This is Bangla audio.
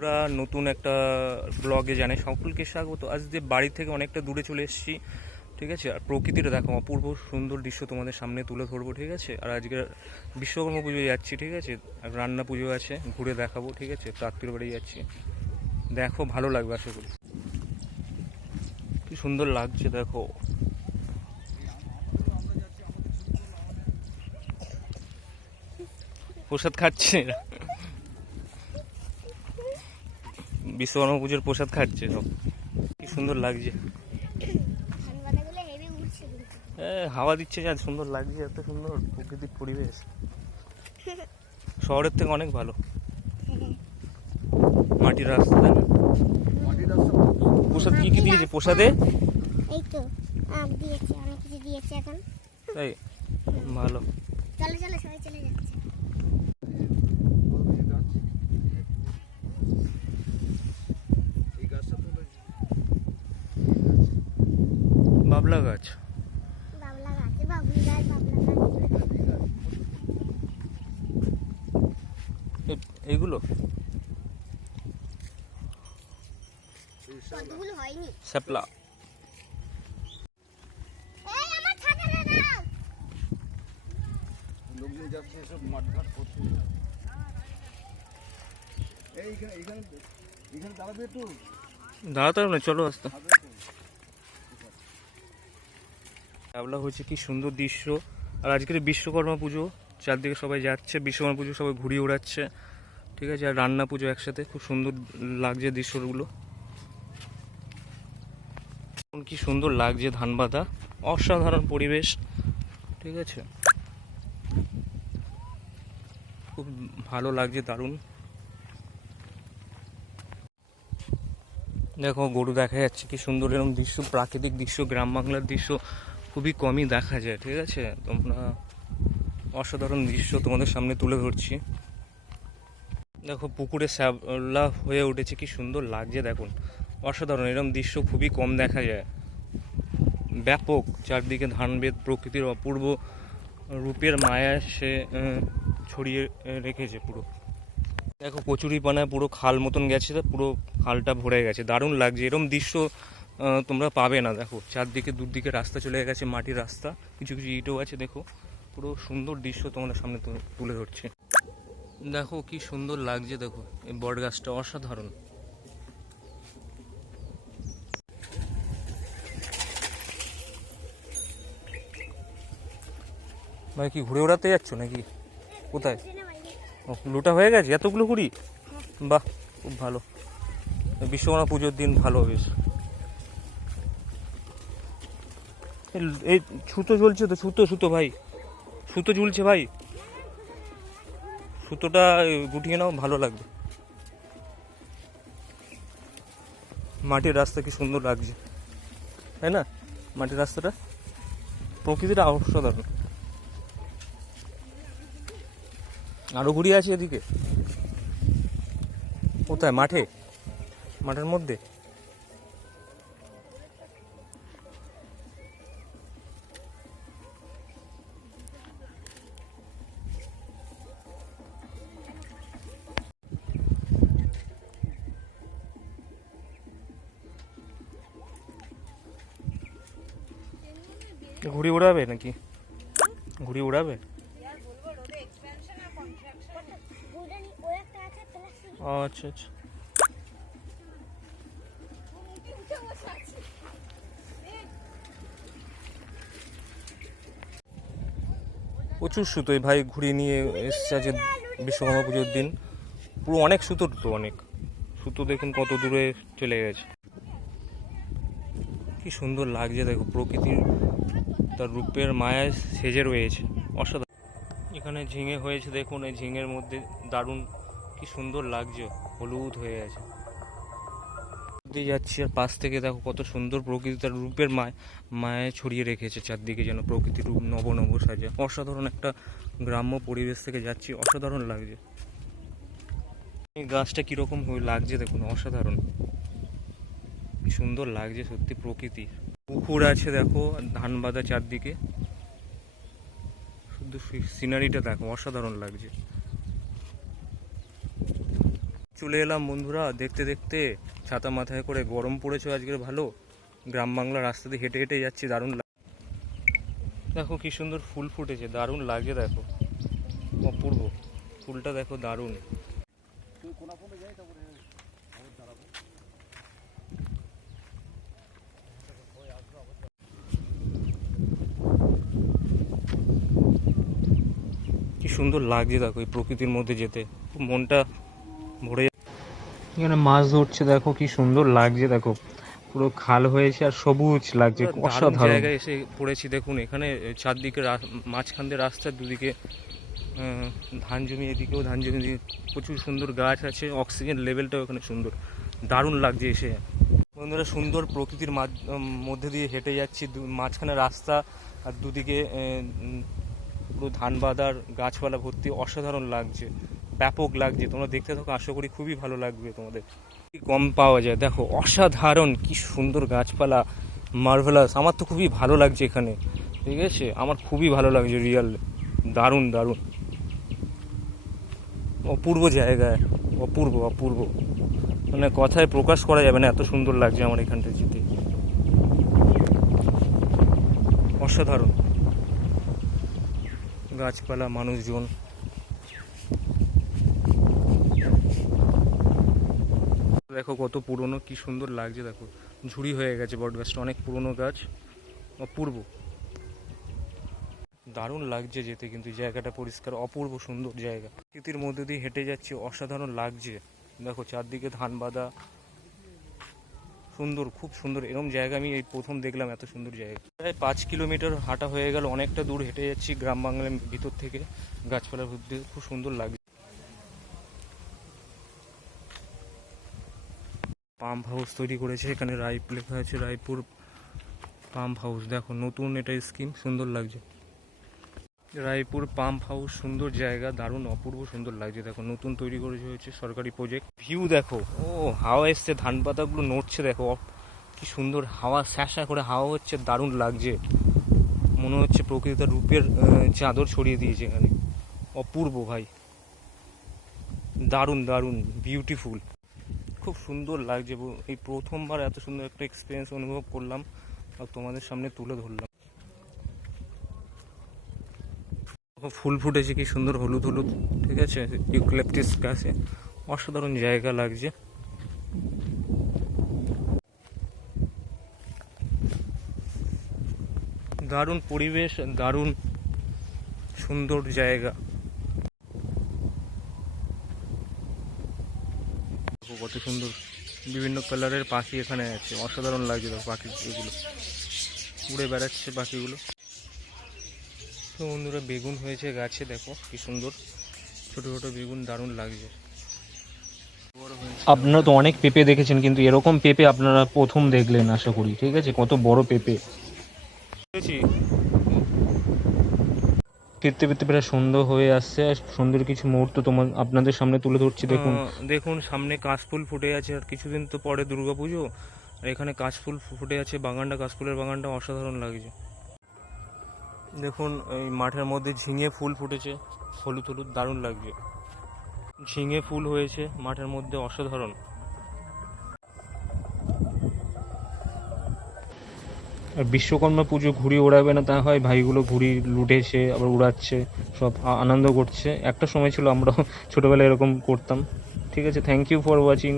বন্ধুরা নতুন একটা ব্লগে জানে সকলকে স্বাগত। আজ যে বাড়ি থেকে অনেকটা দূরে চলে এসেছি, ঠিক আছে। আর প্রকৃতিটা দেখো, অপূর্ব সুন্দর দৃশ্য তোমাদের সামনে তুলে ধরবো, ঠিক আছে। আর আজকে বিশ্বকর্মা পুজো যাচ্ছি, ঠিক আছে। আর রান্না পুজো আছে, ঘুরে দেখাবো, ঠিক আছে। আত্মীয় বাড়ি যাচ্ছি, দেখো ভালো লাগবে আশা করি। কি সুন্দর লাগছে দেখো। প্রসাদ খাচ্ছে, বিশ্বকর্মা পুজোর প্রসাদ খাচ্ছে সব। কি সুন্দর লাগছে, হাওয়া দিচ্ছে, যা সুন্দর লাগছে, এত সুন্দর প্রকৃতির পরিবেশ, শহরের থেকে অনেক ভালো। মাটির রাস্তা, তাই না? প্রসাদ কি কি দিয়েছে প্রসাদে? এই তো আম দিয়েছে, অনেক কিছু দিয়েছে এখন। তাই ভালো। চলো চলো সবাই চলে যাচ্ছে। বাবলা গাছ, বাবলা গাছ, বাবলি গাছ, বাবলা গাছ। এইগুলো কতগুলো হয়নি। শ্যাপলা। এই আমার ছাতাটা দাও। লোকজন যাচ্ছে সব মাঠঘাট করছে। এইখানে দাঁড়াবে একটু, দাঁড়াতে হবে না, চলো আসতে। শ্যাপলা হয়েছে, কি সুন্দর দৃশ্য। আর আজকের বিশ্বকর্মা পুজো, চারদিকে সবাই যাচ্ছে, বিশ্বকর্মা পুজো সবাই ঘুরিয়ে উড়াচ্ছে, ঠিক আছে। আর রান্না পুজো একসাথে, খুব সুন্দর লাগছে দৃশ্যগুলো। কি সুন্দর লাগছে ধান বাঁধা, অসাধারণ পরিবেশ, ঠিক আছে। খুব ভালো লাগছে, দারুণ। দেখো গরু দেখা যাচ্ছে, কি সুন্দর এরকম দৃশ্য, প্রাকৃতিক দৃশ্য, গ্রাম বাংলার দৃশ্য খুবই কমই দেখা যায়, ঠিক আছে। তোমরা অসাধারণ দৃশ্য তোমাদের সামনে তুলে ধরছি। দেখো পুকুরে শ্যাওলা হয়ে উঠেছে, কি সুন্দর লাগছে দেখুন, অসাধারণ। এরকম দৃশ্য খুবই কম দেখা যায়। ব্যাপক চারদিকে ধানবেদ, প্রকৃতির অপূর্ব রূপের মায়া সে ছড়িয়ে রেখেছে পুরো। দেখো কচুরিপানায় পুরো খাল মতন গেছে, পুরো খালটা ভরে গেছে, দারুণ লাগছে। এরকম দৃশ্য তোমরা পাবে না। দেখো চারদিকে দুদিকে রাস্তা চলে গেছে, মাটির রাস্তা, কিছু কিছু ইটও আছে। দেখো পুরো সুন্দর দৃশ্য তোমাদের সামনে তুলে ধরছে। দেখো কি সুন্দর লাগছে, দেখো এই বট গাছটা অসাধারণ। ভাই কি ঘুরে ওড়াতে যাচ্ছ নাকি? কোথায়? লুটা হয়ে গেছে এতগুলো কুড়ি? বাহ, খুব ভালো। বিশ্বকর্মা পুজোর দিন ভালো বেশ। এই সুতো জ্বলছে তো, সুতো সুতো ভাই, সুতো ঝুলছে ভাই, সুতোটা গুটিয়ে নাও, ভালো লাগবে। মাটির রাস্তা কি সুন্দর লাগছে, তাই না? মাটির রাস্তাটা, প্রকৃতিটা অসাধারণ। আরো ঘুরিয়ে আছে এদিকে। কোথায়? মাঠে, মাঠের মধ্যে। ঘুড়ি উড়াবে নাকি? ঘুড়ি উড়াবে? আচ্ছা আচ্ছা। প্রচুর সুতোই ভাই ঘুরিয়ে নিয়ে এসছে আজকে বিশ্বকর্মা পুজোর দিন। পুরো অনেক সুতো, তো অনেক সুতো, দেখুন কত দূরে চলে গেছে। কি সুন্দর লাগছে দেখো, প্রকৃতির তার রূপের মায়ায় সেজে রয়েছে, অসাধারণ। এখানে ঝিঙে হয়েছে, দেখুন এই ঝিঙের মধ্যে দারুণ, কি সুন্দর লাগছে, হলুদ হয়ে গেছে। দিয়ে যাচ্ছি, আর পাশ থেকে দেখো কত সুন্দর প্রকৃতি তার রূপের মায়ায় ছড়িয়ে রেখেছে চারদিকে, যেন প্রকৃতির রূপ নব নব সাজে। অসাধারণ একটা গ্রাম্য পরিবেশ থেকে যাচ্ছি, অসাধারণ লাগছে। এই গাছটা কিরকম লাগছে দেখুন, অসাধারণ, কি সুন্দর লাগছে সত্যি প্রকৃতি। পুকুর আছে দেখো, ধান বাঁধা চারদিকে, শুধু সিনারিটা দেখো, অসাধারণ লাগছে। চলে এলাম বন্ধুরা দেখতে দেখতে, ছাতা মাথায় করে। গরম পড়েছে আজকের ভালো, গ্রাম বাংলা রাস্তা দিয়ে হেঁটে হেঁটে যাচ্ছি, দারুণ দেখো কি সুন্দর ফুল ফুটেছে, দারুণ লাগে দেখো, অপূর্ব ফুলটা দেখো, দারুণ। তুই কোনা ফোনে যাই তারপরে আবার দাঁড়াবো। কি সুন্দর লাগছে দেখো এই প্রকৃতির মধ্যে যেতে, খুব মনটা ভরে যায়। এখানে মাছ ধরছে দেখো, কি সুন্দর লাগছে দেখো, পুরো খাল হয়েছে আর সবুজ লাগছে, দারুণ অসাধারণ জায়গায় এসে পড়েছি। দেখুন এখানে চারদিকে মাঝখান দিয়ে রাস্তার দুদিকে ধান জমি, এদিকেও ধান জমি, এদিকে প্রচুর সুন্দর গাছ আছে, অক্সিজেন লেভেলটাও এখানে সুন্দর, দারুণ লাগছে এসে। বন্ধুরা সুন্দর প্রকৃতির মধ্যে দিয়ে হেঁটে যাচ্ছি, মাঝখানে রাস্তা আর দুদিকে পুরো ধান বাদার গাছপালা ভর্তি, অসাধারণ লাগছে, ব্যাপক লাগছে। তোমরা দেখতে থাকো, আশা করি খুবই ভালো লাগবে তোমাদের। কম পাওয়া যায় দেখো, অসাধারণ কি সুন্দর গাছপালা, মার্ভেলাস। আমার তো খুবই ভালো লাগছে এখানে, ঠিক আছে, আমার খুবই ভালো লাগছে, রিয়াল দারুণ দারুণ, অপূর্ব জায়গায়, অপূর্ব অপূর্ব, মানে কথায় প্রকাশ করা যাবে না, এত সুন্দর লাগছে আমার এখানটা যেতে, অসাধারণ গাছপালা, মানুষজন। দেখো কত পুরনো, কি সুন্দর লাগছে দেখো, ঝুড়ি হয়ে গেছে বট গাছটা, অনেক পুরনো গাছ, অপূর্ব দারুণ লাগছে যেতে, কিন্তু জায়গাটা পরিষ্কার, অপূর্ব সুন্দর জায়গা, প্রকৃতির মধ্যে দিয়ে হেঁটে যাচ্ছি, অসাধারণ লাগছে দেখো, চারদিকে ধান বাঁধা, সুন্দর, খুব সুন্দর। এরকম জায়গা আমি এই প্রথম দেখলাম, এত সুন্দর জায়গা। প্রায় 5 কিলোমিটার হাঁটা হয়ে গেল, অনেকটা দূর হেঁটে যাচ্ছি গ্রাম বাংলার ভিতর থেকে, গাছপালার মধ্যে খুব সুন্দর লাগছে। পাম্প হাউস তৈরি করেছে এখানে, লেখা আছে রায়পুর পাম্প হাউস, দেখো নতুন এটা স্কিম, সুন্দর লাগছে। রায়পুর পাম্প হাউস, সুন্দর জায়গা, দারুণ অপূর্ব সুন্দর লাগছে দেখো, নতুন তৈরি করেছে হয়েছে, সরকারি প্রজেক্ট। ভিউ দেখো, ও হাওয়া এসছে, ধান পাতাগুলো নড়ছে দেখো, কি সুন্দর হাওয়া, স্যাঁসা করে হাওয়া হচ্ছে, দারুণ লাগছে, মনে হচ্ছে প্রকৃতির রূপের চাদর ছড়িয়ে দিয়েছে এখানে, অপূর্ব ভাই, দারুণ দারুণ, বিউটিফুল, খুব সুন্দর লাগছে। এই প্রথমবার এত সুন্দর একটা এক্সপিরিয়েন্স অনুভব করলাম আর তোমাদের সামনে তুলে ধরলাম। ফুল ফুটেছে কি সুন্দর, হলুদ হলুদ, ঠিক আছে, ইউক্যালিপটাস গাছে, অসাধারণ জায়গা লাগছে। দারুণ পরিবেশ, দারুণ সুন্দর জায়গা, কত সুন্দর বিভিন্ন কালারের পাখি এখানে আছে, অসাধারণ লাগছে দেখো, পাখি এগুলো উড়ে বেড়াচ্ছে পাখিগুলো। তো বন্ধুরা বেগুন হয়েছে গাছে, দেখো কি সুন্দর ছোট ছোট বেগুন, দারুণ লাগছে। আপনারা তো অনেক পেঁপে দেখেছেন, কিন্তু এরকম পেঁপে আপনারা প্রথম দেখলেন আশা করি, ঠিক আছে, কত বড় পেঁপে। ফিরতে ফিরতে প্রায় সন্ধ্যা হয়ে আসছে, আর সুন্দর কিছু মুহূর্ত আপনাদের সামনে তুলে ধরছি। দেখুন দেখুন সামনে কাশফুল ফুটে আছে, আর কিছুদিন তো পরে দুর্গাপুজো, আর এখানে কাশফুল ফুটে আছে, বাগানটা, কাশফুলের বাগানটা অসাধারণ লাগছে। দেখুন এই মাঠের মধ্যে ঝিঙে ফুল ফুটেছে, হলুদ হলুদ, দারুণ লাগছে, ঝিঙে ফুল হয়েছে মাঠের মধ্যে, অসাধারণ। আর বিশ্বকর্মা পুজো ঘুড়ি ওড়াবে না তা হয়, ভাইগুলো ঘুড়ি লুটেছে আবার উড়াচ্ছে, সব আনন্দ করছে। একটা সময় ছিল আমরাও ছোটোবেলায় এরকম করতাম। ঠিক আছে, থ্যাংক ইউ ফর ওয়াচিং।